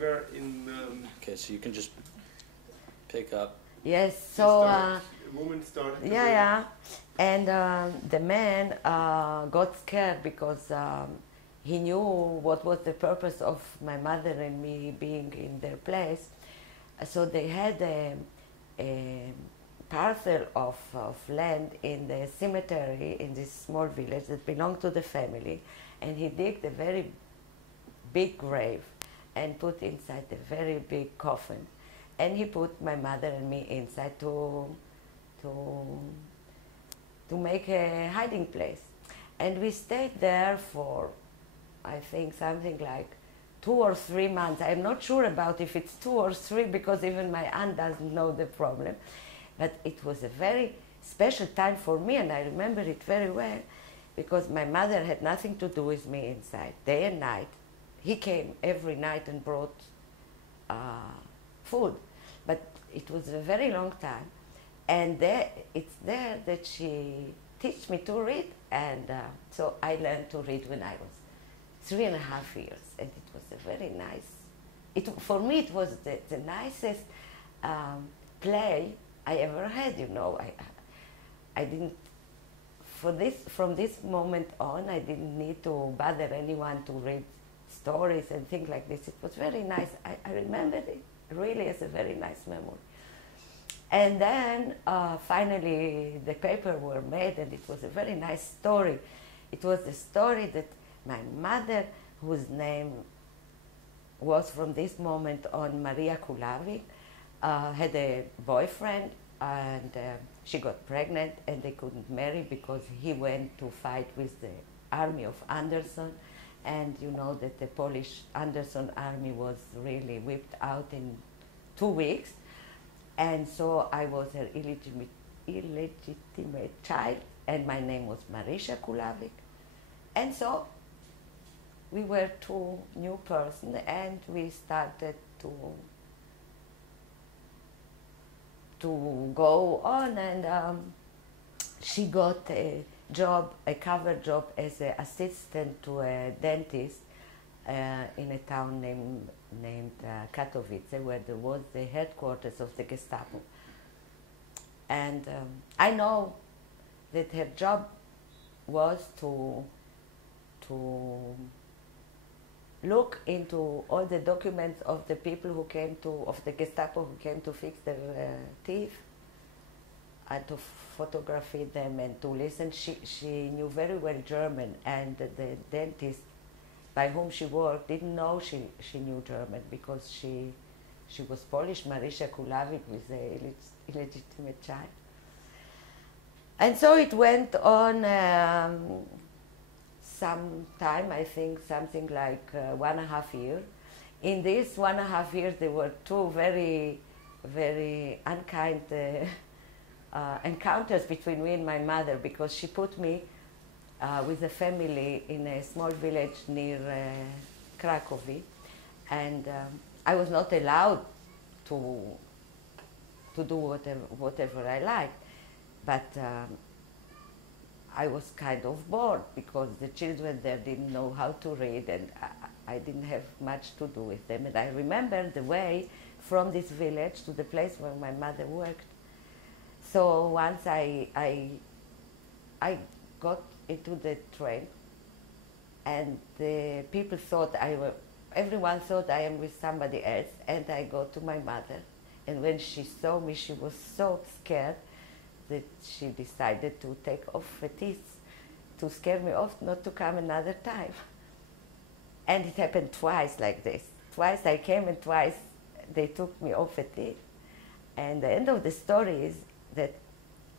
Were in. Okay, so you can just pick up. Yes, so a woman started. yeah, and the man got scared because he knew what was the purpose of my mother and me being in their place. So they had a parcel of land in the cemetery in this small village that belonged to the family, and he digged a very big grave and put inside a very big coffin, and he put my mother and me inside to make a hiding place. And we stayed there for, I think, something like 2 or 3 months. I'm not sure about if it's 2 or 3 because even my aunt doesn't know the problem. But it was a very special time for me, and I remember it very well because my mother had nothing to do with me inside, day and night. He came every night and brought food, but it was a very long time. And it's there that she teach me to read, and so I learned to read when I was 3.5 years, and it was a very nice. For me, it was the nicest play I ever had. You know, I didn't. From this moment on, I didn't need to bother anyone to read stories and things like this. It was very nice. I remember it really as a very nice memory. And then finally the paper were made, and it was a very nice story. It was the story that my mother, whose name was from this moment on Maria Kulavik, had a boyfriend, and she got pregnant, and they couldn't marry because he went to fight with the army of Anderson. And you know that the Polish Anderson army was really whipped out in 2 weeks. And so I was her illegitimate child, and my name was Marisha Kulavik. And so we were 2 new persons, and we started to go on, and she got a job, a cover job as an assistant to a dentist in a town named Katowice, where there was the headquarters of the Gestapo. And I know that her job was to look into all the documents of the people who came of the Gestapo who came to fix their teeth, and to photography them and to listen. She knew very well German, and the dentist by whom she worked didn't know she knew German because she was Polish, Marisha Kulavik, with an illegitimate child. And so it went on some time, I think something like 1.5 years. In this 1.5 years, there were 2 very, very unkind encounters between me and my mother, because she put me with a family in a small village near Krakow, and I was not allowed to do whatever I liked, but I was kind of bored because the children there didn't know how to read, and I didn't have much to do with them. And I remember the way from this village to the place where my mother worked. So once I got into the train, and the people thought everyone thought I am with somebody else, and I go to my mother, and when she saw me, she was so scared that she decided to take off her teeth to scare me off not to come another time. And it happened twice like this. Twice I came, and twice they took me off her teeth. And the end of the story is that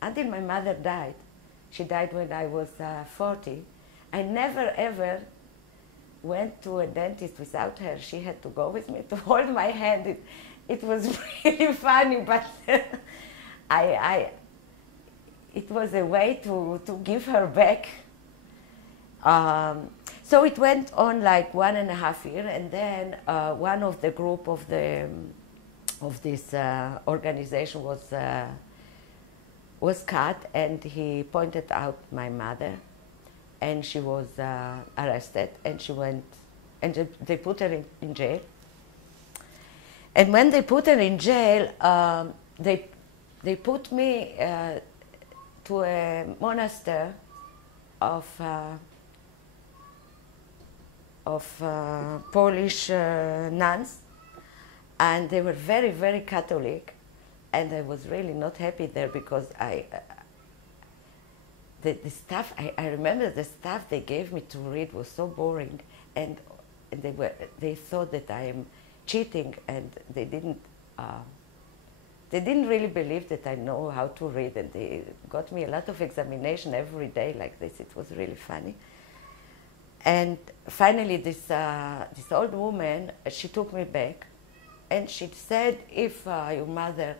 until my mother died, she died when I was 40, I never ever went to a dentist without her. She had to go with me to hold my hand. It was really funny, but it was a way to give her back. So it went on like 1.5 years, and then one of the group of this organization was cut, and he pointed out my mother, and she was arrested, and she went, and they put her in jail. And when they put her in jail, they put me to a monastery of Polish nuns, and they were very, very Catholic, and I was really not happy there because the stuff, I remember the stuff they gave me to read was so boring, and they thought that I am cheating, and they didn't really believe that I know how to read, and they got me a lot of examination every day like this. It was really funny. And finally, this old woman, she took me back, and she said, if your mother,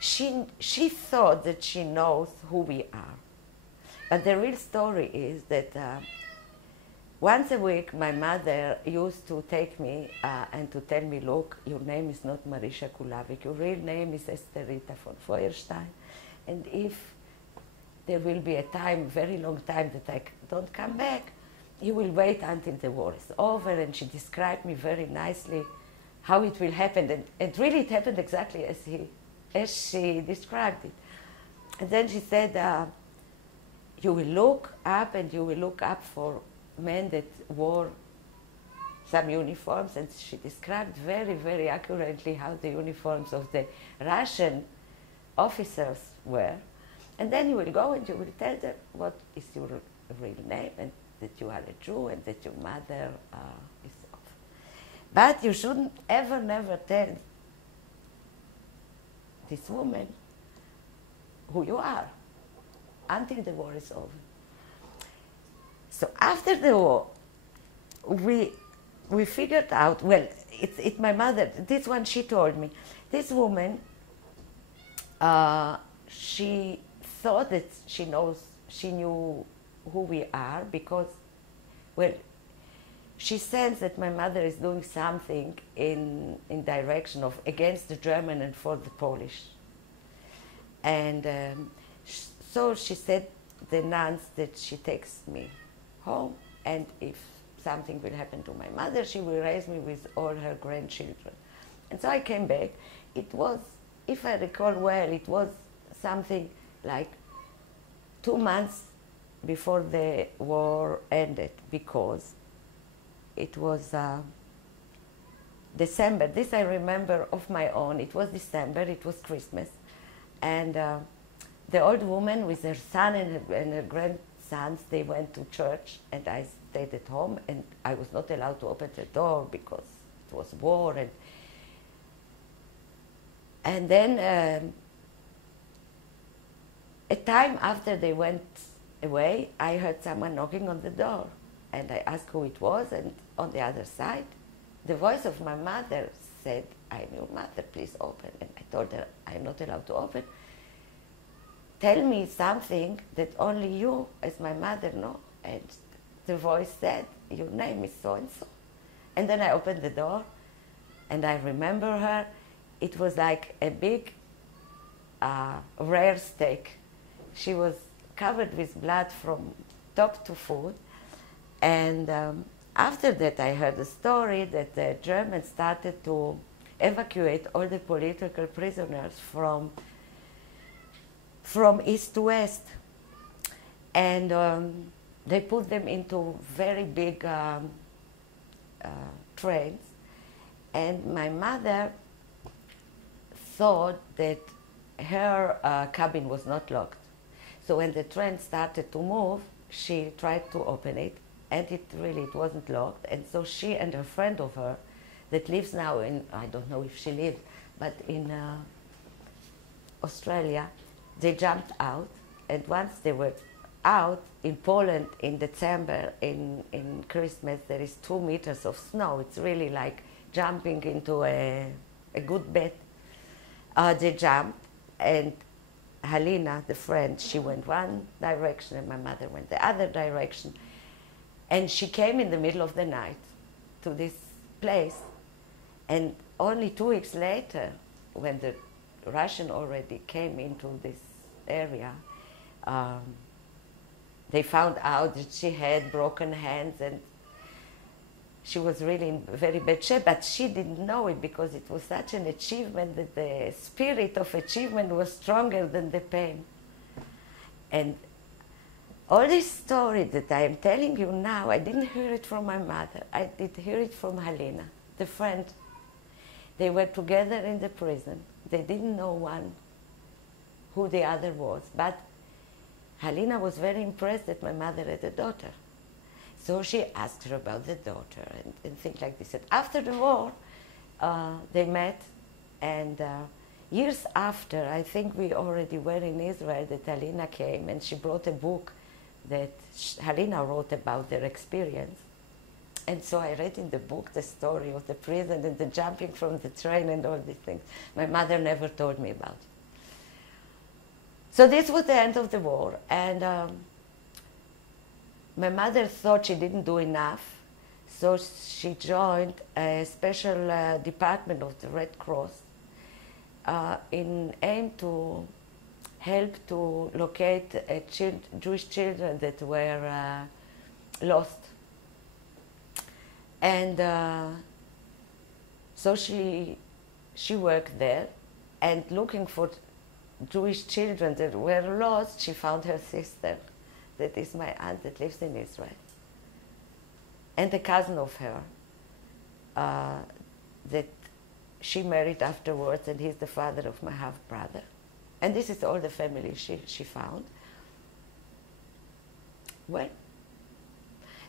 she thought that she knows who we are. But the real story is that once a week, my mother used to take me and to tell me, look, your name is not Marisha Kulavik, your real name is Esterita von Feuerstein. And if there will be a time, very long time, that I don't come back, you will wait until the war is over. And she described me very nicely how it will happen. And really it happened exactly as she described it. And then she said, you will look up, and you will look up for men that wore some uniforms. And she described very, very accurately how the uniforms of the Russian officers were. And then you will go and you will tell them what is your real name, and that you are a Jew, and that your mother is off. But you shouldn't ever, never tell this woman who you are until the war is over. So after the war, we figured out, well, it's my mother, this one she told me, this woman, she thought that she knew who we are because, well, she sensed that my mother is doing something in direction of against the German and for the Polish. And so she said the nuns that she takes me home, and if something will happen to my mother, she will raise me with all her grandchildren. And so I came back. It was, if I recall well, it was something like 2 months before the war ended, because it was December. This I remember of my own. It was December, it was Christmas. And the old woman with her son and her grandsons, they went to church, and I stayed at home, and I was not allowed to open the door because it was war. And then a time after they went away, I heard someone knocking on the door, and I asked who it was, and on the other side, the voice of my mother said, I'm your mother, please open. And I told her, I'm not allowed to open. Tell me something that only you, as my mother, know. And the voice said, your name is so-and-so. And then I opened the door, and I remember her. It was like a big, rare steak. She was covered with blood from top to foot. And after that, I heard a story that the Germans started to evacuate all the political prisoners from east to west. And they put them into very big trains. And my mother thought that her cabin was not locked. So when the train started to move, she tried to open it, and it wasn't locked. And so she and a friend of her that lives now in, I don't know if she lives, but in Australia, they jumped out. And once they were out, in Poland in December, in Christmas, there is 2 meters of snow. It's really like jumping into a good bed. They jumped, and Halina, the friend, she went one direction, and my mother went the other direction. And she came in the middle of the night to this place. And only 2 weeks later, when the Russian already came into this area, they found out that she had broken hands, and she was really in very bad shape, but she didn't know it because it was such an achievement that the spirit of achievement was stronger than the pain. And all this story that I am telling you now, I didn't hear it from my mother. I did hear it from Halina, the friend. They were together in the prison. They didn't know one who the other was, but Halina was very impressed that my mother had a daughter. So she asked her about the daughter and things like this. And after the war, they met, and years after, I think we already were in Israel, that Halina came and she brought a book that Halina wrote about their experience. And so I read in the book the story of the prison and the jumping from the train and all these things. My mother never told me about it. So this was the end of the war, and my mother thought she didn't do enough, so she joined a special department of the Red Cross in aim to help to locate Jewish children that were lost. And so she worked there, and looking for Jewish children that were lost, she found her sister, that is my aunt that lives in Israel, and a cousin of her that she married afterwards, and he's the father of my half-brother. And this is all the family she found. Well,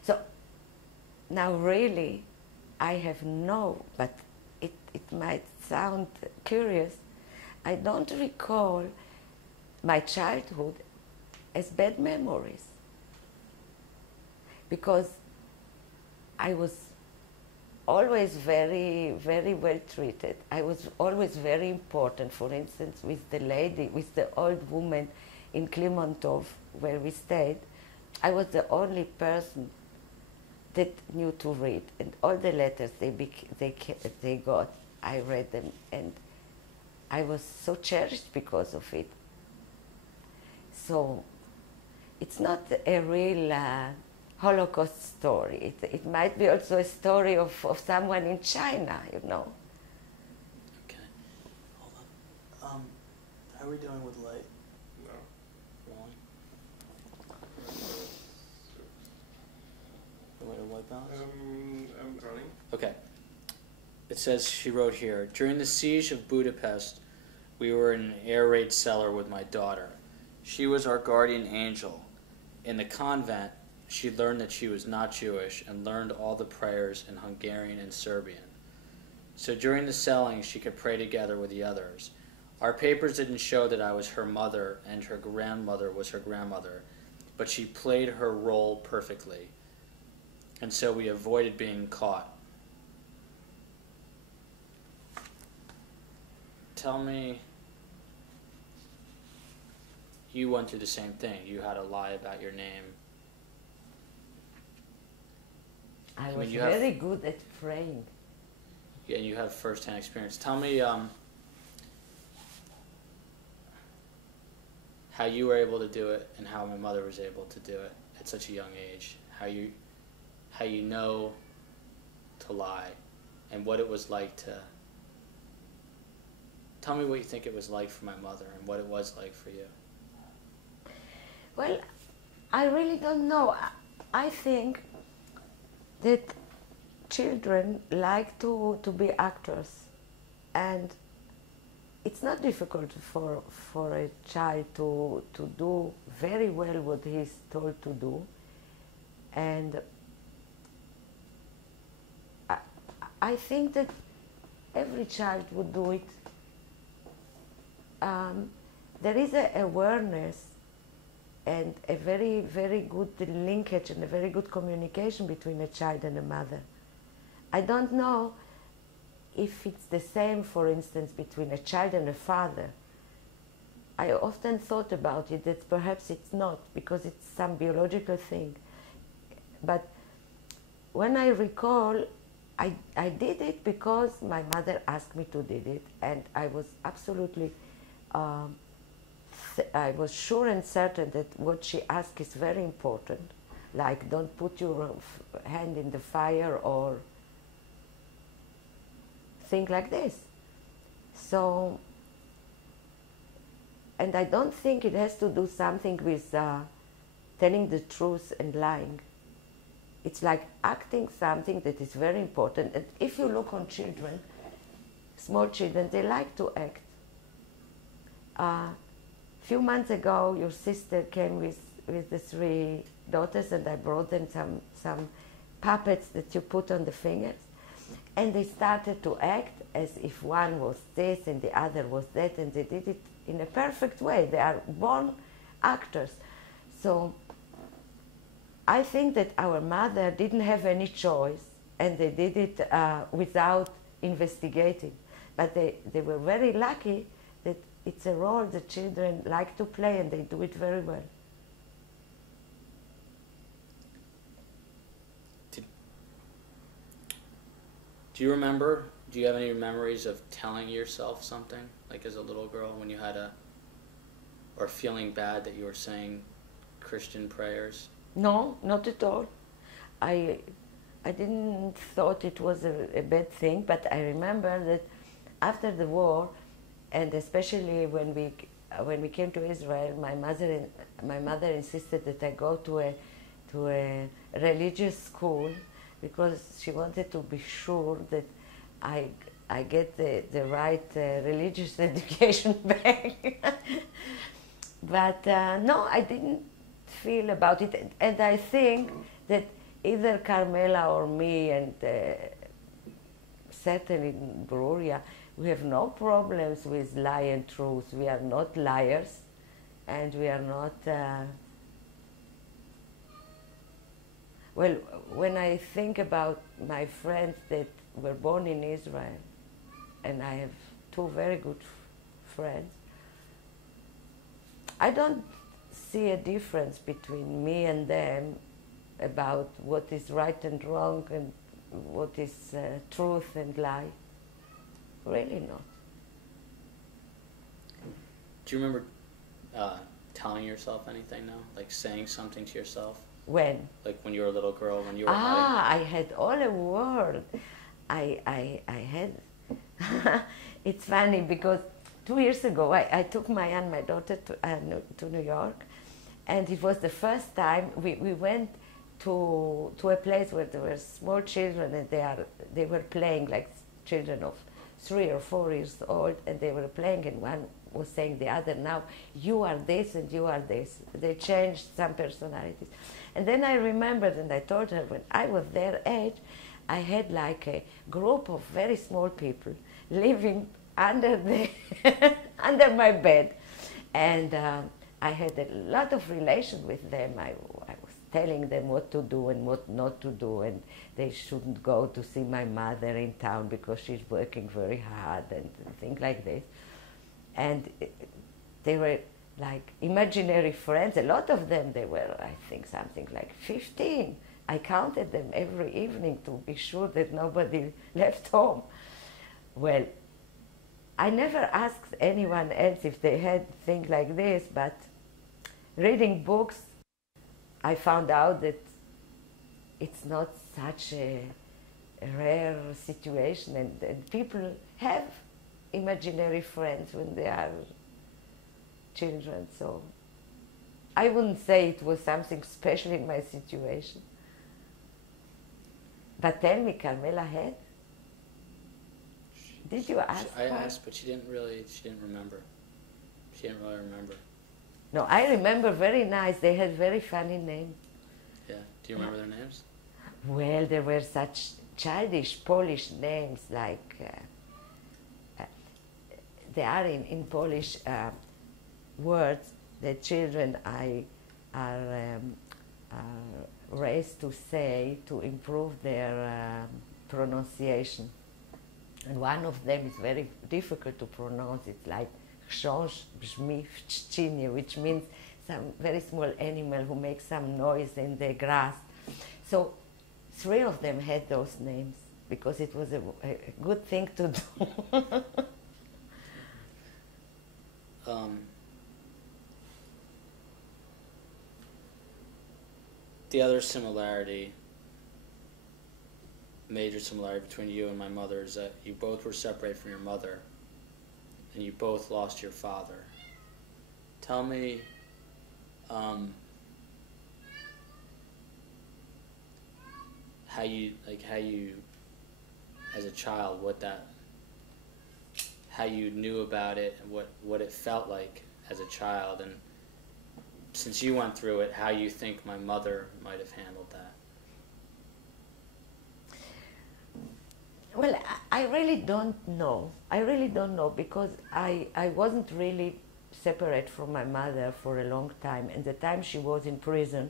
so now really I have but it might sound curious, I don't recall my childhood as bad memories, because I was always very, very well treated. I was always very important. For instance, with the old woman in Clermont-Tov, where we stayed, I was the only person that knew to read, and all the letters they got, I read them, and I was so cherished because of it. So it's not a real Holocaust story. It might be also a story of someone in China, you know. Okay. Hold on. How are we doing with light? No. Rolling? The way to white balance? I'm running. Okay. It says, she wrote here, during the siege of Budapest, we were in an air raid cellar with my daughter. She was our guardian angel. In the convent, she learned that she was not Jewish and learned all the prayers in Hungarian and Serbian. So during the selling, she could pray together with the others. Our papers didn't show that I was her mother and her grandmother was her grandmother, but she played her role perfectly. And so we avoided being caught. Tell me, you went through the same thing. You had to lie about your name. I was very good at praying. Yeah, you have first-hand experience. Tell me how you were able to do it and how my mother was able to do it at such a young age. How you know to lie and what it was like to... Tell me what you think it was like for my mother and what it was like for you. Well, I really don't know. I think that children like to be actors, and it's not difficult for a child to do very well what he's told to do, and I think that every child would do it. There is an awareness and a very, very good linkage and a very good communication between a child and a mother. I don't know if it's the same, for instance, between a child and a father. I often thought about it, that perhaps it's not, because it's some biological thing. But when I recall, I did it because my mother asked me to do it, and I was absolutely I was sure and certain that what she asked is very important, like don't put your hand in the fire or think like this. So, and I don't think it has to do something with telling the truth and lying. It's like acting something that is very important. And if you look on children, small children, they like to act. Few months ago, your sister came with the 3 daughters, and I brought them some puppets that you put on the fingers. And they started to act as if one was this and the other was that, and they did it in a perfect way. They are born actors. So I think that our mother didn't have any choice, and they did it without investigating. But they were very lucky that it's a role the children like to play, and they do it very well. Do you remember, do you have any memories of telling yourself something, like as a little girl when you had or feeling bad that you were saying Christian prayers? No, not at all. I didn't thought it was a bad thing, but I remember that after the war, and especially when we came to Israel, my mother insisted that I go to a religious school, because she wanted to be sure that I get the right religious education back. But no, I didn't feel about it. And I think that either Carmela or me, and certainly in Bruria, we have no problems with lie and truth. We are not liars, and we are not... Well, when I think about my friends that were born in Israel, and I have 2 very good friends, I don't see a difference between me and them about what is right and wrong and what is truth and lie. Really not. Do you remember telling yourself anything now? Like saying something to yourself? When? Like when you were a little girl, when you were I had all a world. I had... It's funny because 2 years ago I took my daughter to New York, and it was the first time we went to a place where there were small children, and they were playing like children of 3 or 4 years old, and they were playing, and one was saying the other, now you are this and you are this. They changed some personalities. And then I remembered, and I told her, when I was their age, I had like a group of very small people living under under my bed. And I had a lot of relation with them. I was telling them what to do and what not to do, and they shouldn't go to see my mother in town because she's working very hard and things like this. And they were like imaginary friends. A lot of them, they were, I think, something like 15. I counted them every evening to be sure that nobody left home. Well, I never asked anyone else if they had things like this, but reading books, I found out that it's not such a rare situation, and people have imaginary friends when they are children, so I wouldn't say it was something special in my situation. But tell me, Carmela had? Did you ask I her? asked, but she didn't really remember. She didn't really remember. No, I remember very nice. They had very funny names. Yeah, do you remember their names? Well, there were such childish Polish names, like they are in Polish words that children are raised to say to improve their pronunciation. And one of them is very difficult to pronounce. It's like chrząszcz brzmi w trzcinie, which means some very small animal who makes some noise in the grass. So 3 of them had those names because it was a good thing to do. the other similarity, major similarity between you and my mother is that you both were separated from your mother and you both lost your father. Tell me, how you, as a child, how you knew about it and what it felt like as a child, and since you went through it, how you think my mother might have handled that. Well, I really don't know. I really don't know because I wasn't really separate from my mother for a long time. And the time she was in prison,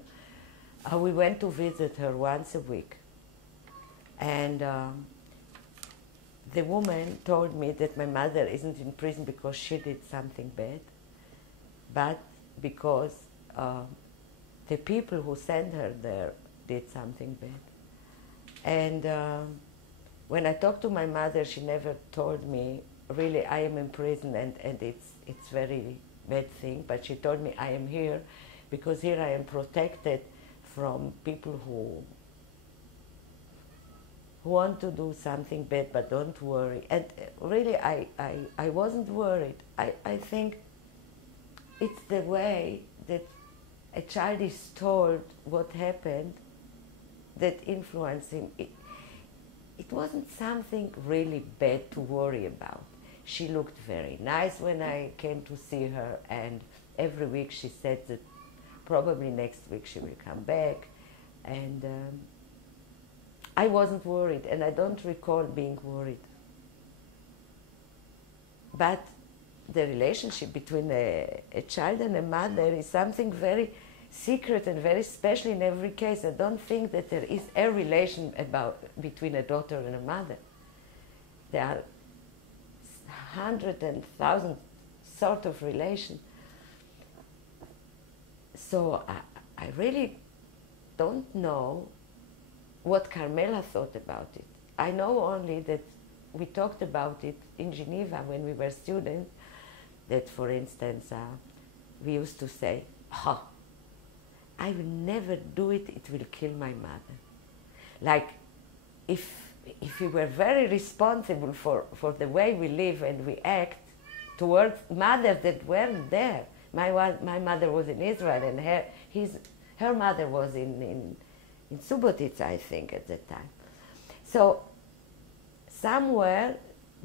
we went to visit her once a week. And the woman told me that my mother isn't in prison because she did something bad, but because the people who sent her there did something bad. And when I talked to my mother, she never told me, really, I am in prison and it's very bad thing, but she told me I am here because here I am protected from people who want to do something bad, but don't worry. And really, I wasn't worried. I think it's the way that a child is told what happened that influenced him. It wasn't something really bad to worry about. She looked very nice when I came to see her, and every week she said that probably next week she will come back. And I wasn't worried, and I don't recall being worried. But the relationship between a child and a mother is something very secret and very special in every case. I don't think that there is a relation between a daughter and a mother. There are 100 and 1,000 sort of relation. So I really don't know what Carmela thought about it. I know only that we talked about it in Geneva when we were students, that for instance, we used to say, oh, I will never do it, it will kill my mother. Like, if we were very responsible for the way we live and we act towards mothers that weren't there. My mother was in Israel, and her mother was in Subotica, I think, at that time. So somewhere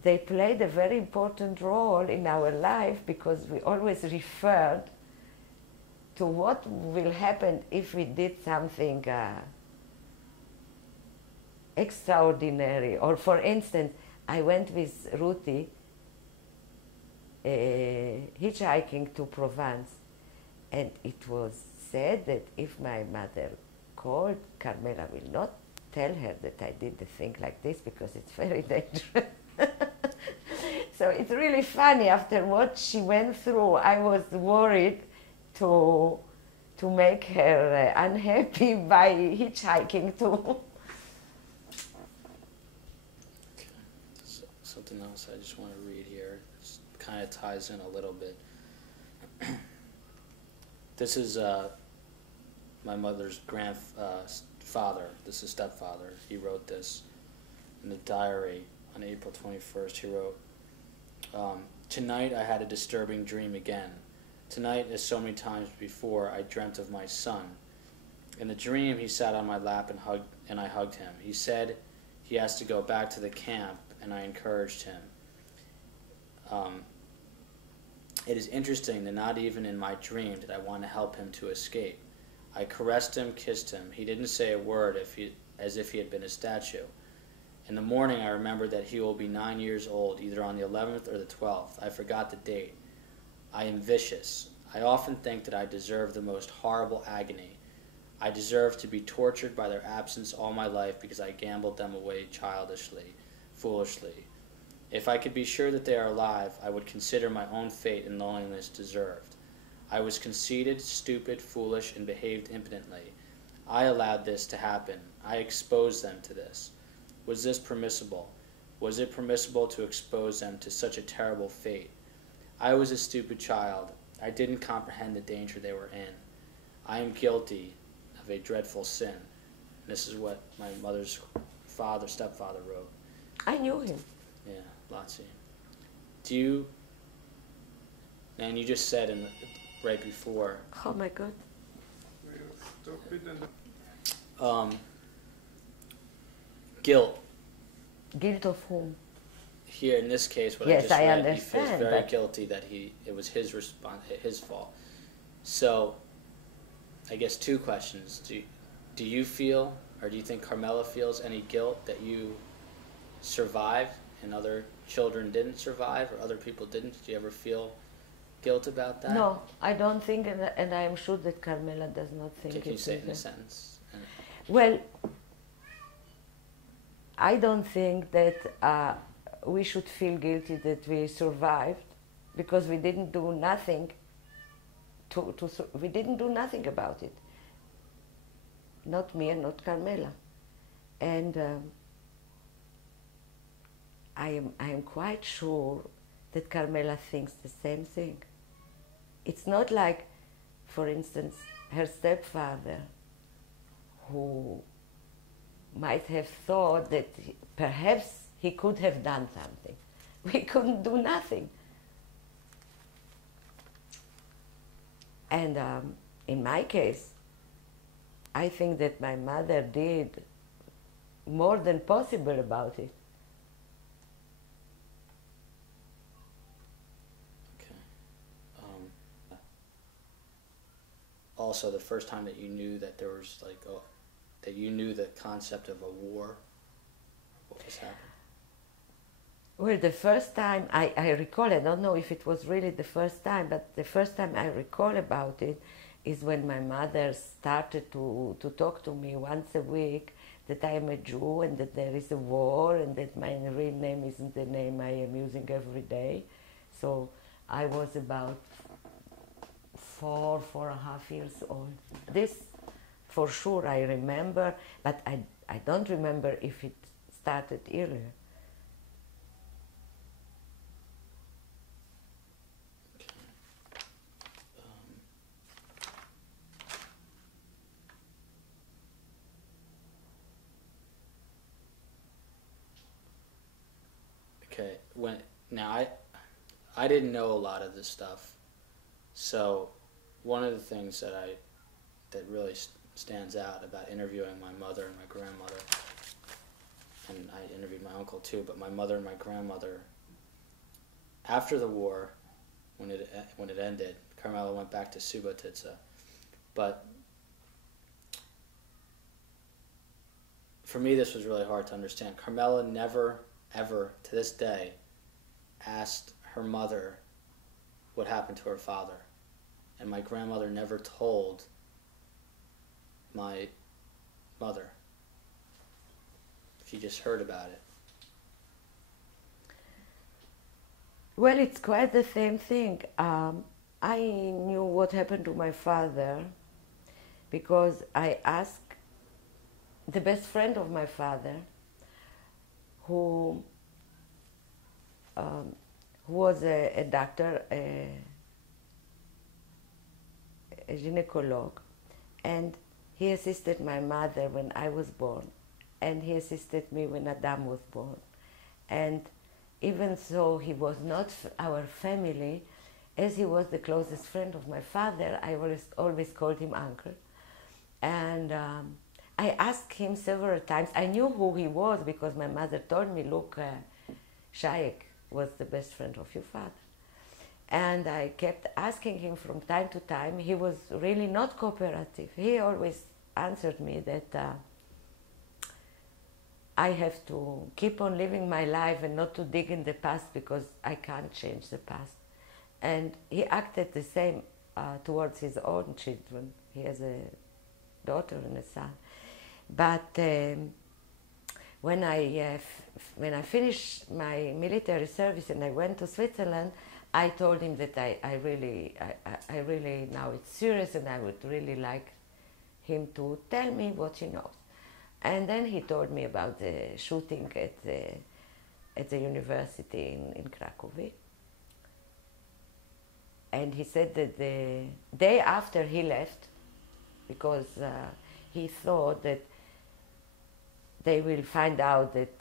they played a very important role in our life because we always referred to what will happen if we did something extraordinary. Or for instance, I went with Ruthie hitchhiking to Provence, and it was said that if my mother called, Carmela will not tell her that I did the thing like this because it's very dangerous. So it's really funny. After what she went through, I was worried to make her unhappy by hitchhiking too. Okay. Something else I just want to read here. It kind of ties in a little bit. This is my mother's grandfather. This is stepfather. He wrote this in the diary on April 21st. He wrote, tonight I had a disturbing dream again. Tonight, as so many times before, I dreamt of my son. In the dream, he sat on my lap and I hugged him. He said he has to go back to the camp, and I encouraged him. It is interesting that not even in my dream did I want to help him to escape. I caressed him, kissed him. He didn't say a word as if he had been a statue. In the morning, I remembered that he will be 9 years old, either on the 11th or the 12th. I forgot the date. I am vicious. I often think that I deserve the most horrible agony. I deserve to be tortured by their absence all my life because I gambled them away childishly, foolishly. If I could be sure that they are alive, I would consider my own fate and loneliness deserved. I was conceited, stupid, foolish, and behaved impotently. I allowed this to happen. I exposed them to this. Was this permissible? Was it permissible to expose them to such a terrible fate? I was a stupid child. I didn't comprehend the danger they were in. I am guilty of of a dreadful sin. This is what my mother's stepfather wrote. I knew him. Yeah, Lazzi. Do you, and you just said right before, Oh my God. Guilt. Guilt of whom? Here in this case, what Yes, I just I read, understand, he feels very but- guilty that it was his fault. So, I guess two questions. Do you feel, or do you think Carmela feels any guilt that you survived and other children didn't survive, or other people didn't? Do you ever feel guilt about that? No, I don't think, and I am sure that Carmela does not think Can you it say it in a either. sentence? Well, I don't think that we should feel guilty that we survived, because we didn't do nothing. We didn't do nothing about it. Not me and not Carmela, and I am quite sure that Carmela thinks the same thing. It's not like, for instance, her stepfather, who might have thought that perhaps he could have done something. We couldn't do nothing. And in my case, I think that my mother did more than possible about it. Also, the first time that you knew that there was that you knew the concept of a war, what was happening? Well, the first time I recall, I don't know if it was really the first time, but the first time I recall about it is when my mother started to talk to me once a week that I am a Jew and that there is a war and that my real name isn't the name I am using every day. So I was about 4.5 years old. This, for sure, I remember, but I don't remember if it started earlier. Okay, I didn't know a lot of this stuff, so one of the things that really stands out about interviewing my mother and my grandmother, and I interviewed my uncle too, but my mother and my grandmother, after the war, when it ended, Carmela went back to Subotica, but for me this was really hard to understand. Carmela never, ever, to this day, asked her mother what happened to her father. And my grandmother never told my mother. She just heard about it. Well, it's quite the same thing. I knew what happened to my father because I asked the best friend of my father, who was a doctor, a gynecolog, and he assisted my mother when I was born, and he assisted me when Adam was born. And even though he was not our family, as he was the closest friend of my father, I always called him uncle. And I asked him several times. I knew who he was because my mother told me, look, Shayek was the best friend of your father. And I kept asking him from time to time. He was really not cooperative. He always answered me that I have to keep on living my life and not to dig in the past because I can't change the past. And he acted the same towards his own children. He has a daughter and a son. But when I finished my military service and I went to Switzerland, I told him that I really now it's serious and I would really like him to tell me what he knows. And then he told me about the shooting at the university in Krakow. And he said that the day after he left, because he thought that they will find out that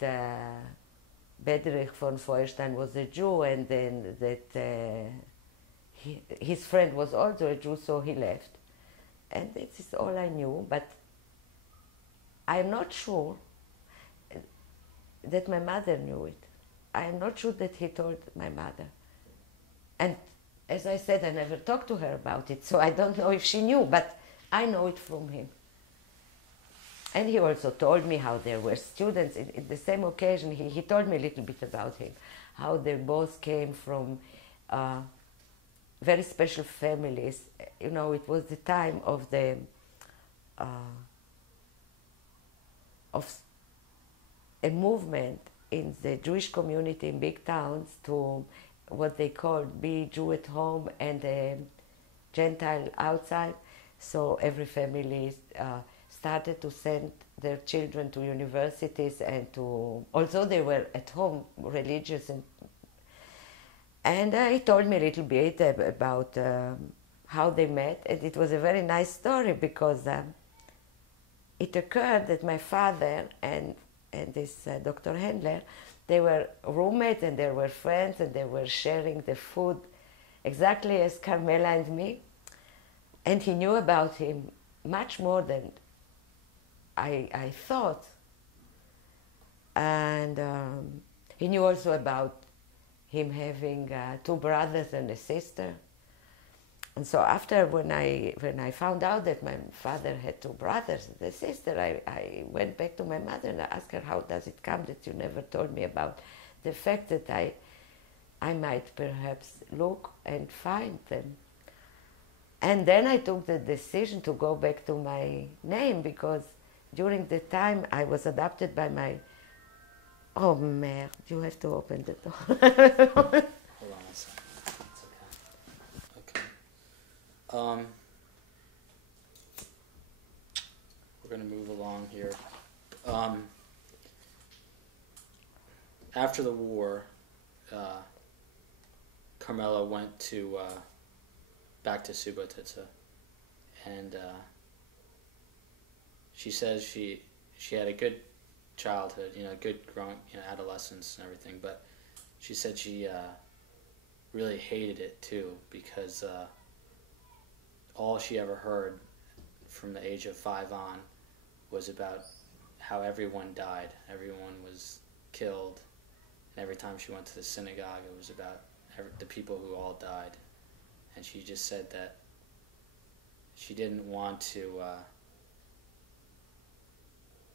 Bedrich von Feuerstein was a Jew, and then that his friend was also a Jew, so he left. And this is all I knew, but I'm not sure that my mother knew it. I'm not sure that he told my mother. And as I said, I never talked to her about it, so I don't know if she knew, but I know it from him. And he also told me how there were students. In the same occasion, he told me a little bit about him, how they both came from very special families. You know, it was the time of the of a movement in the Jewish community in big towns to what they called be Jew at home and a Gentile outside. So every family started to send their children to universities and to, although they were at home religious, and he told me a little bit about how they met, and it was a very nice story because it occurred that my father and this Dr. Handler, they were roommates and they were friends and they were sharing the food exactly as Carmela and me, and he knew about him much more than I thought, and he knew also about him having two brothers and a sister. And so after, when I found out that my father had two brothers and a sister, I went back to my mother and I asked her, how does it come that you never told me about the fact that I might perhaps look and find them. And then I took the decision to go back to my name, because during the time I was adopted by my... Oh, merde, you have to open the door. Hold on a second. It's okay. Okay. We're going to move along here. After the war, Carmela went to back to Subotica, and she says she had a good childhood, good growing, adolescence and everything, but she said she really hated it too, because all she ever heard from the age of 5 on was about how everyone died, everyone was killed, and every time she went to the synagogue it was about the people who all died. And she just said that she didn't want to,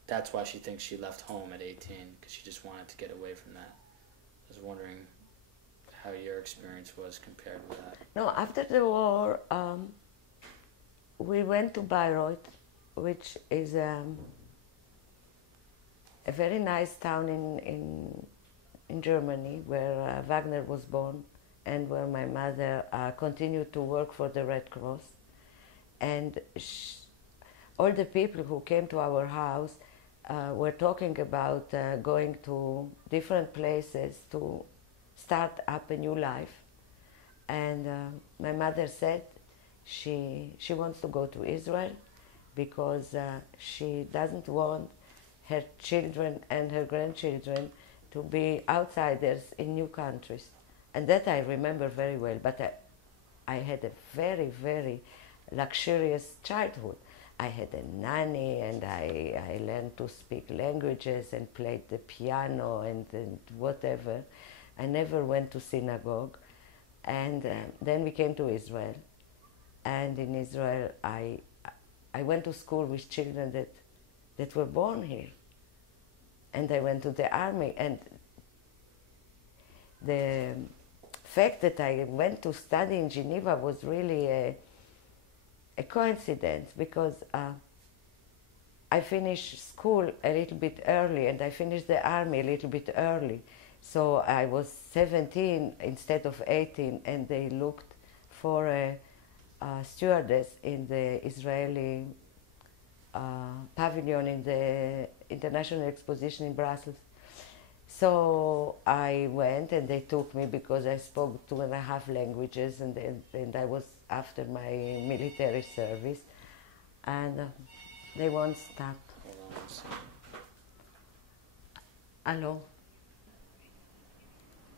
that's why she thinks she left home at 18, because she just wanted to get away from that. I was wondering how your experience was compared with that. No, after the war, we went to Bayreuth, which is a very nice town in Germany, where Wagner was born, and where my mother continued to work for the Red Cross. And all the people who came to our house were talking about going to different places to start up a new life. And my mother said she wants to go to Israel, because she doesn't want her children and her grandchildren to be outsiders in new countries. And that I remember very well, but I had a very, very luxurious childhood. I had a nanny, and I learned to speak languages and played the piano and whatever. I never went to synagogue. And then we came to Israel. And in Israel, I went to school with children that were born here. And I went to the army. And the fact that I went to study in Geneva was really a coincidence, because I finished school a little bit early and I finished the army a little bit early. So I was 17 instead of 18, and they looked for a stewardess in the Israeli pavilion in the International Exposition in Brussels. So I went, and they took me because I spoke 2.5 languages, and I was after my military service. And They won't stop. Hold on one second. הלו.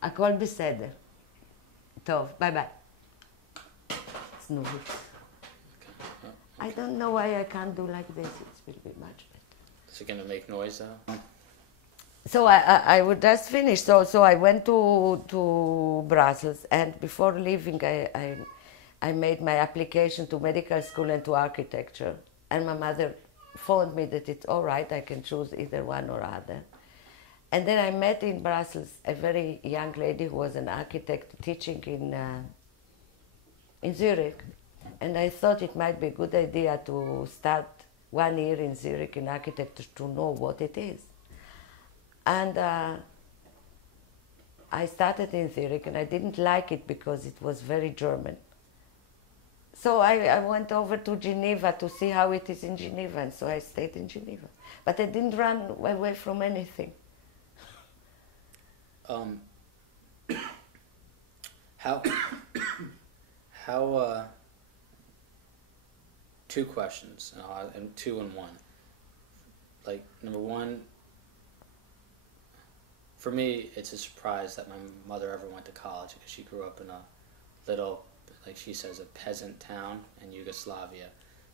הכל בסדר. טוב, ביי ביי. snooze. I don't know why I can't do like this. It will be much better. Is it going to make noise though? So I would just finish. So I went to Brussels, and before leaving, I made my application to medical school and to architecture. And my mother phoned me that it's all right, I can choose either one or other. And then I met in Brussels a very young lady who was an architect teaching in Zurich. And I thought it might be a good idea to start 1 year in Zurich in architecture to know what it is. And I started in Zurich, and I didn't like it because it was very German. So I went over to Geneva to see how it is in Geneva, and so I stayed in Geneva. But I didn't run away from anything. How two questions, and two in one. Like, number one, for me, it's a surprise that my mother ever went to college, because she grew up in a little, like she says, a peasant town in Yugoslavia.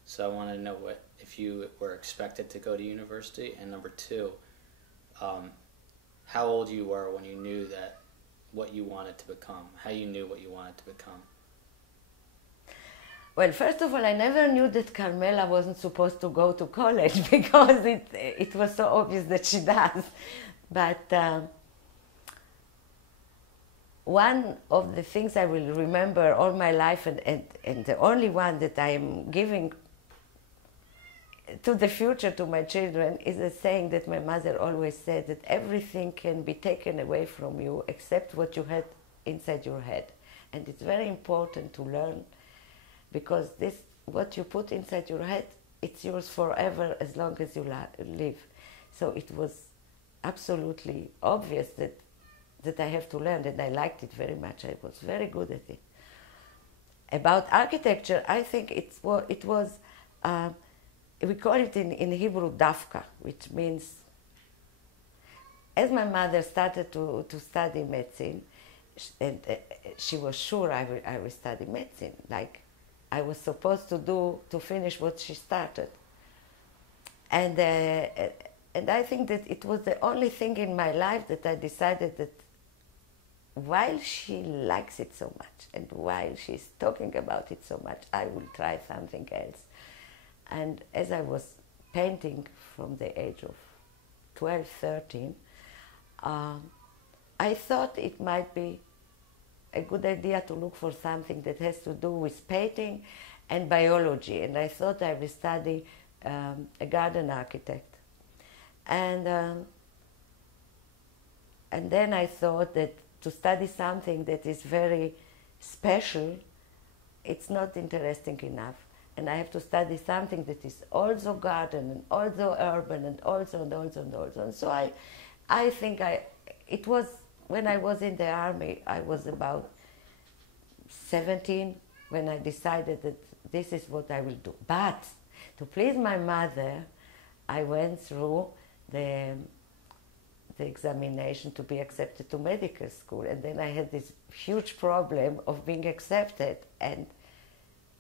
So I want to know if you were expected to go to university, and number two, how old you were when you knew that what you wanted to become, how you knew what you wanted to become. Well, first of all, I never knew that Carmela wasn't supposed to go to college because it was so obvious that she does. But one of the things I will remember all my life, and the only one that I am giving to the future to my children, is a saying that my mother always said, that everything can be taken away from you except what you had inside your head. And it's very important to learn, because what you put inside your head, it's yours forever as long as you live. So it was absolutely obvious that I have to learn, and I liked it very much. I was very good at it. About architecture, I think it was we call it in Hebrew dafka, which means, as my mother started to study medicine, and she was sure I will study medicine, like I was supposed to finish what she started. And I think that it was the only thing in my life that I decided that while she likes it so much, and while she's talking about it so much, I will try something else. And as I was painting from the age of 12, 13, I thought it might be a good idea to look for something that has to do with painting and biology. And I thought I would study a garden architect. And then I thought that to study something that is very special, it's not interesting enough. And I have to study something that is also garden and also urban and also and also and also. And so I think it was, when I was in the army, I was about 17 when I decided that this is what I will do. But to please my mother, I went through the examination to be accepted to medical school. And then I had this huge problem of being accepted. And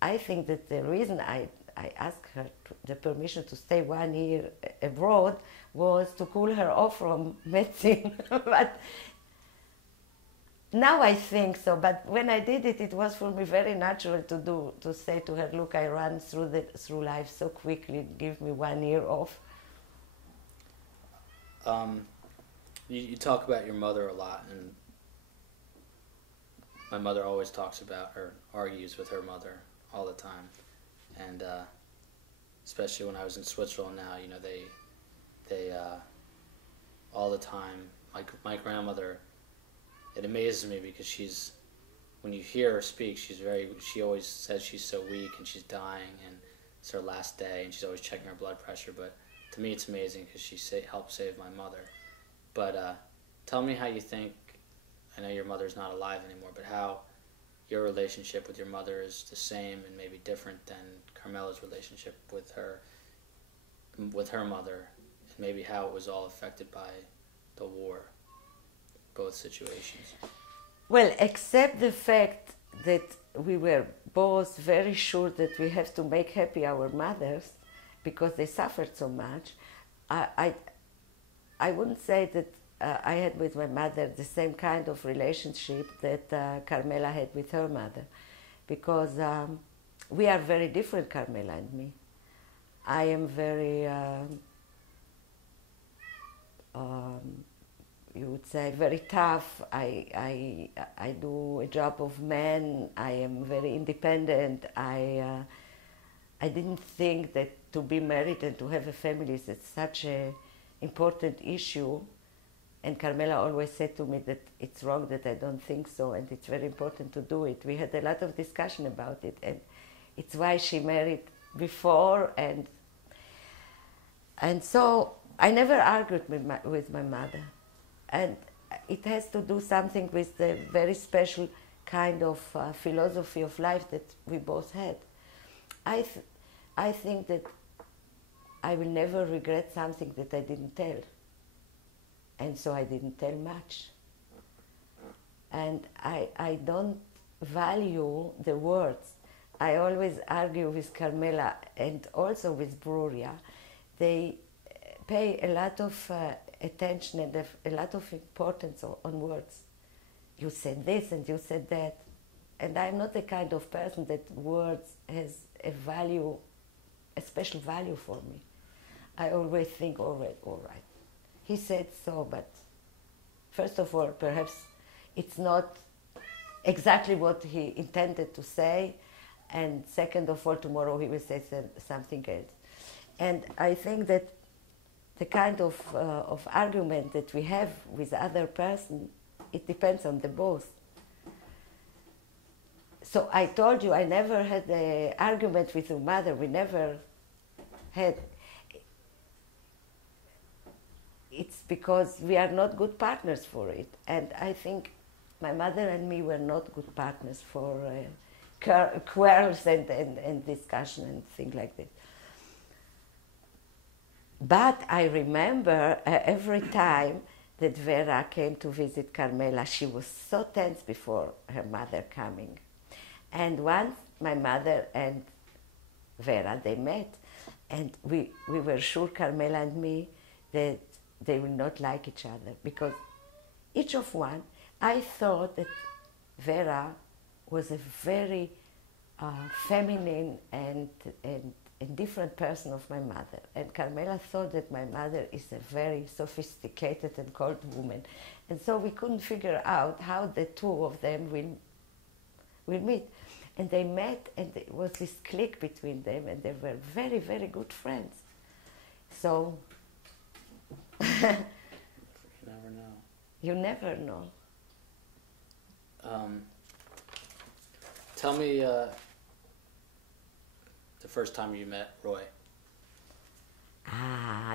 I think that the reason I asked her the permission to stay 1 year abroad was to cool her off from medicine. But now I think so. But when I did it, it was for me very natural to say to her, look, I ran through life so quickly, give me 1 year off. You talk about your mother a lot, and my mother always talks about, or argues with her mother all the time. And especially when I was in Switzerland now, you know, they all the time, my grandmother, it amazes me because when you hear her speak, she always says she's so weak and she's dying and it's her last day and she's always checking her blood pressure. But to me it's amazing because she helped save my mother. But tell me how you think, I know your mother's not alive anymore, but how your relationship with your mother is the same and maybe different than Carmela's relationship with her. with her mother, and maybe how it was all affected by the war, both situations. Well, except the fact that we were both very sure that we have to make happy our mothers because they suffered so much, I wouldn't say that I had with my mother the same kind of relationship that Carmela had with her mother, because we are very different, Carmela and me. I am very, you would say, very tough. I do a job of man. I am very independent. I didn't think that to be married and to have a family is such an important issue. And Carmela always said to me that it's wrong that I don't think so, and it's very important to do it. We had a lot of discussion about it, and it's why she married before, and so I never argued with my mother. And it has to do something with the very special kind of philosophy of life that we both had. I think that I will never regret something that I didn't tell. And so I didn't tell much. And I don't value the words. I always argue with Carmela and also with Bruria. They pay a lot of attention and a lot of importance on words. You said this and you said that. And I'm not the kind of person that words has a value, a special value for me. I always think, all right. He said so, but first of all, perhaps it's not exactly what he intended to say, and second of all, tomorrow he will say something else. And I think that the kind of argument that we have with other person, it depends on the both. So I told you I never had an argument with your mother. We never had. It's because we are not good partners for it. And I think my mother and me were not good partners for quarrels and discussion and things like this. But I remember every time that Vera came to visit Carmela, she was so tense before her mother coming. And once my mother and Vera, they met, and we were sure, Carmela and me, that they will not like each other, because each of one, I thought that Vera was a very feminine and different person of my mother. And Carmela thought that my mother is a very sophisticated and cold woman. And so we couldn't figure out how the two of them will meet. And they met, and there was this clique between them, and they were very, very good friends. So You never know. You never know. Tell me the first time you met Roy.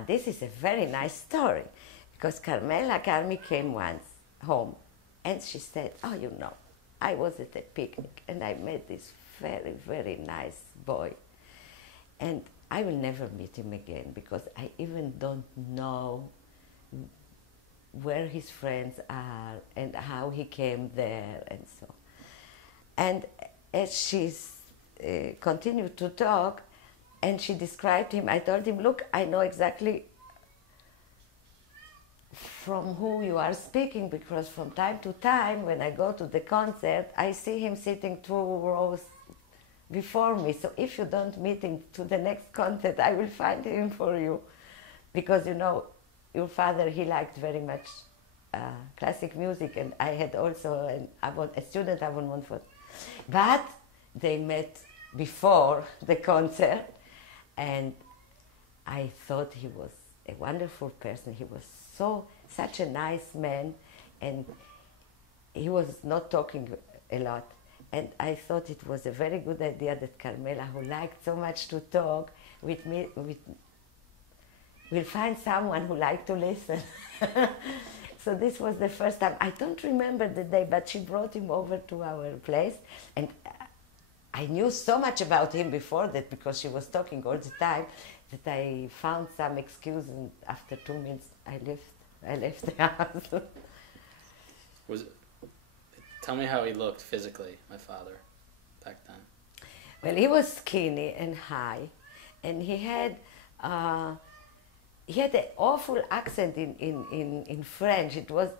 This is a very nice story, because Carmela Carmi came once home, and she said, I was at a picnic, and I met this very, very nice boy, and I will never meet him again, because I even don't know where his friends are and how he came there and so. And as she continued to talk and she described him, I told him, look, I know exactly from who you are speaking, because from time to time when I go to the concert, I see him sitting 2 rows before me. So if you don't meet him to the next concert, I will find him for you. Because your father, he liked very much classic music, and I had also a student abonnement for. But they met before the concert, and I thought he was a wonderful person. He was such a nice man, and he was not talking a lot. And I thought it was a very good idea that Carmela, who liked so much to talk with me, will find someone who liked to listen. So this was the first time. I don't remember the day, but she brought him over to our place, and I knew so much about him before that, because she was talking all the time, that I found some excuse, and after 2 minutes I left the house. Was it, tell me how he looked physically, my father, back then. Well, he was skinny and high, and he had an awful accent in French. It was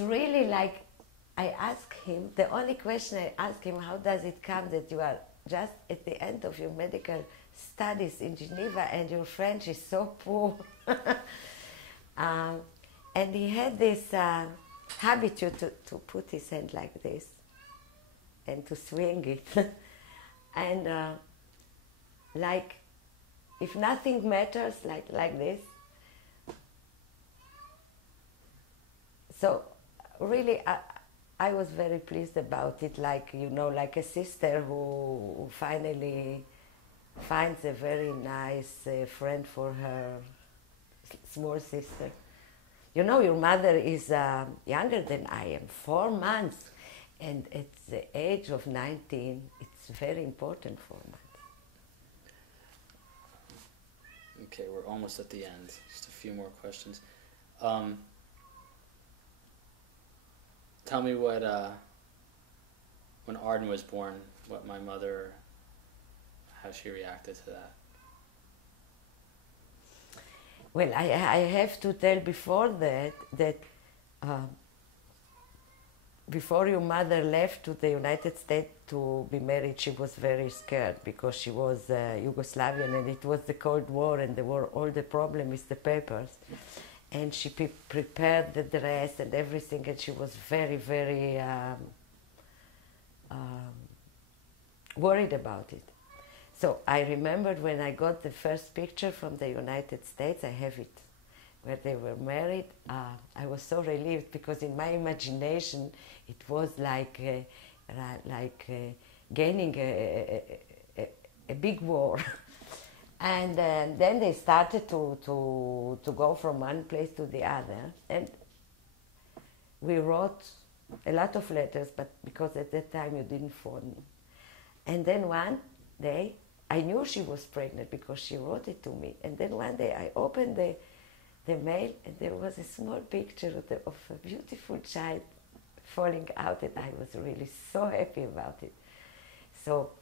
really like, I asked him, the only question I asked him, how does it come that you are just at the end of your medical studies in Geneva and your French is so poor? And he had this habitude to put his hand like this and to swing it. And like, if nothing matters, like this. So really, I was very pleased about it, like, you know, like a sister who finally finds a very nice friend for her small sister. You know, your mother is younger than I am, 4 months. And at the age of 19, it's very important, 4 months. Okay, we're almost at the end. Just a few more questions. Tell me what, when Arden was born, what my mother, how she reacted to that. Well, I have to tell before that before your mother left to the United States to be married, she was very scared because she was Yugoslavian and it was the Cold War and there were all the problem with the papers. And she prepared the dress and everything, and she was very, very worried about it. So I remembered when I got the first picture from the United States, I have it, where they were married. I was so relieved because in my imagination it was like gaining a big war. And then they started to go from one place to the other. And we wrote a lot of letters, but because at that time you didn't phone. And then one day, I knew she was pregnant because she wrote it to me. And then one day I opened the mail and there was a small picture of a beautiful child falling out, and I was really so happy about it. So,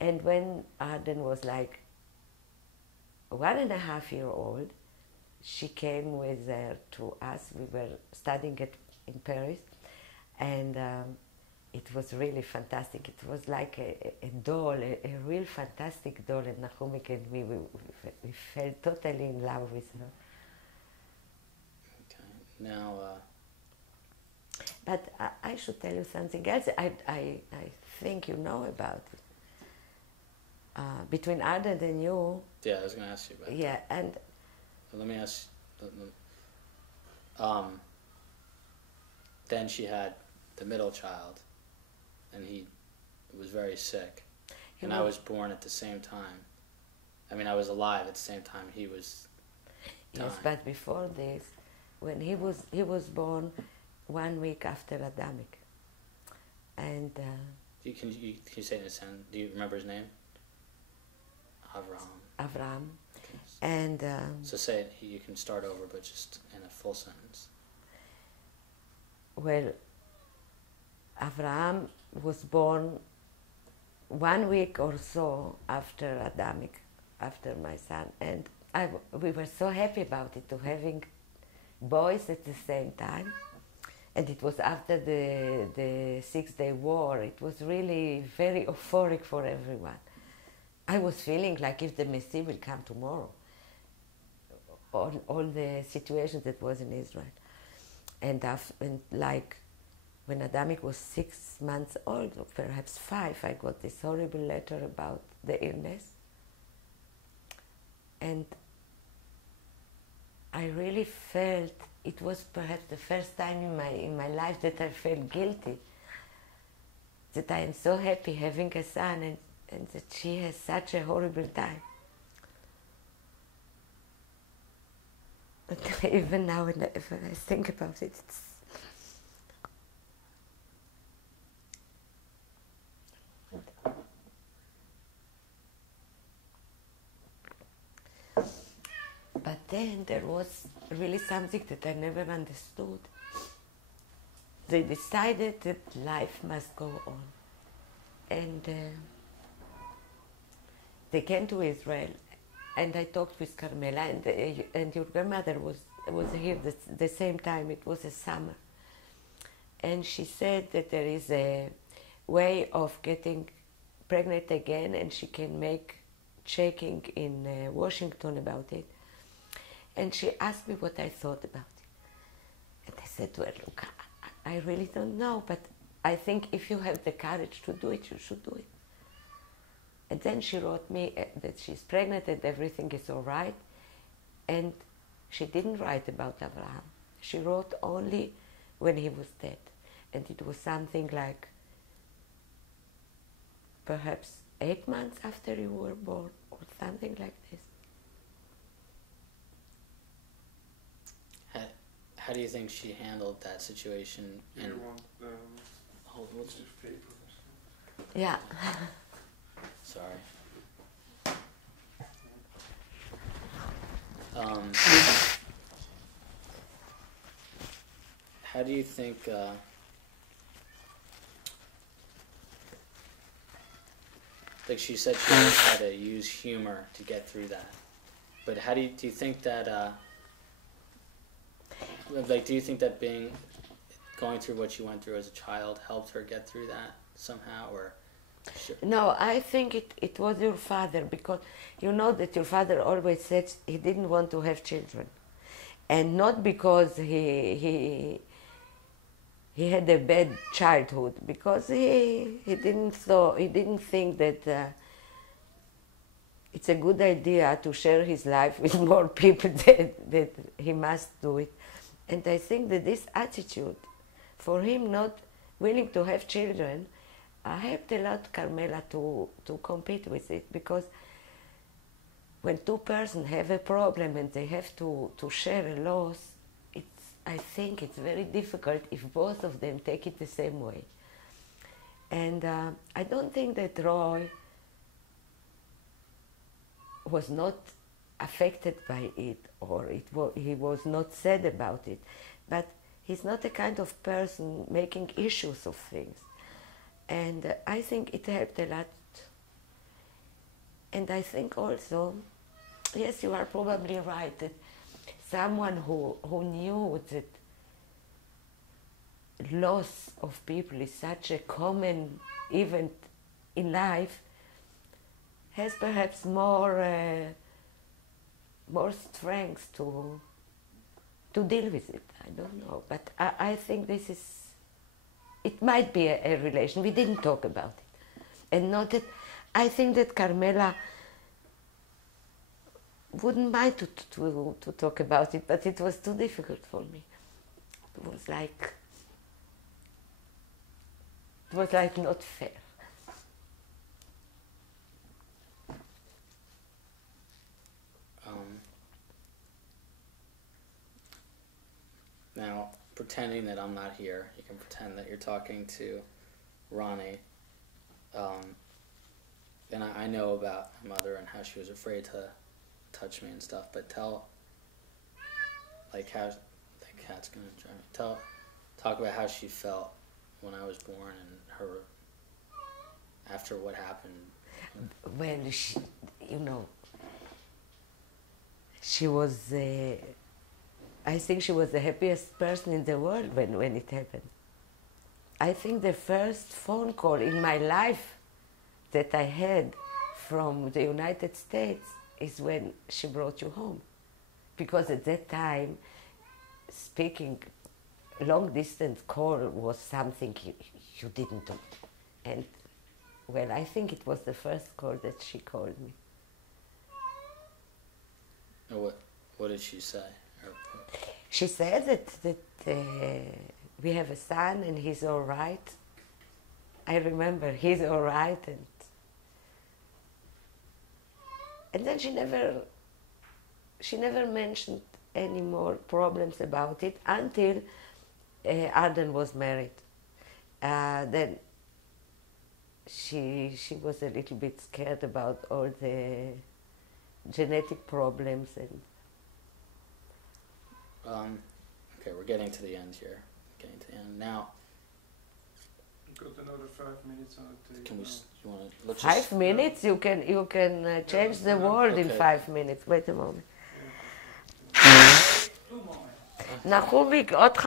and when Arden was like 1.5-year-old, she came with her to us. We were studying in Paris, and it was really fantastic. It was like a doll, a real fantastic doll, and Nahumik and me, we fell totally in love with her. Okay, now... But I should tell you something else. I think you know about it. Between Arden and you... Yeah, I was going to ask you about that. Yeah, and... Let me ask... then she had the middle child, and he was very sick. And I was born at the same time. I mean, I was alive at the same time he was dying. Yes, but before this, when he was born 1 week after Adamic. And... Can you say it in a sentence? Do you remember his name? Avram. Okay. And... so say it, you can start over, but just in a full sentence. Well, Avram was born 1 week or so after Adamic, after my son. And we were so happy about it, to having boys at the same time. And it was after the 6-day war. It was really very euphoric for everyone. I was feeling like if the Messiah will come tomorrow. All the situations that was in Israel. And like when Adamic was 6 months old, or perhaps 5, I got this horrible letter about the illness. And I really felt, it was perhaps the first time in my life that I felt guilty, that I am so happy having a son and that she has such a horrible time. But even now, if I think about it, it's... then there was really something that I never understood. They decided that life must go on. And they came to Israel, and I talked with Carmela, and your grandmother was here the same time. It was a summer. And she said that there is a way of getting pregnant again, and she can make checking in Washington about it. And she asked me what I thought about it. And I said to her, look, I really don't know, but I think if you have the courage to do it, you should do it. And then she wrote me that she's pregnant and everything is all right. And she didn't write about Abraham. She wrote only when he was dead. And it was something like perhaps 8 months after you were born, or something like this. How do you think she handled that situation? You want what's his papers? Yeah. Sorry. How do you think? Like she said, she always had to use humor to get through that. But how do you think that? Like, do you think that going through what she went through as a child helped her get through that somehow, or? No, I think it was your father, because you know that your father always said he didn't want to have children, and not because he had a bad childhood, because he didn't think that it's a good idea to share his life with more people that he must do it. And I think that this attitude, for him not willing to have children, helped a lot Carmela to compete with it, because when two persons have a problem and they have to share a loss, I think it's very difficult if both of them take it the same way. And I don't think that Roy was not affected by it, or he was not sad about it, but he's not the kind of person making issues of things. And I think it helped a lot. And I think also, yes, you are probably right, that someone who knew that loss of people is such a common event in life has perhaps more strength to deal with it. I don't know, but I think it might be a relation. We didn't talk about it, and not that. I think that Carmela wouldn't mind to talk about it, but it was too difficult for me. It was like not fair. Now, pretending that I'm not here, you can pretend that you're talking to Ronnie. And I know about my mother and how she was afraid to touch me and stuff, but talk about how she felt when I was born and her after what happened. Well, she was. I think she was the happiest person in the world when it happened. I think the first phone call in my life that I had from the United States is when she brought you home. Because at that time, speaking long distance call was something you didn't do. And well, I think it was the first call that she called me. What did she say? She said that we have a son and he's all right. I remember, he's all right, and then she never mentioned any more problems about it until Arden was married. Then she was a little bit scared about all the genetic problems, and Okay, we're getting to the end here. Getting to the end now. We've got another 5 minutes on the tape. Can we? You want to? Let's 5 just. minutes? You can change the world in Okay. 5 minutes. Wait a moment. Yeah. 2 moments. נחומיק, עוד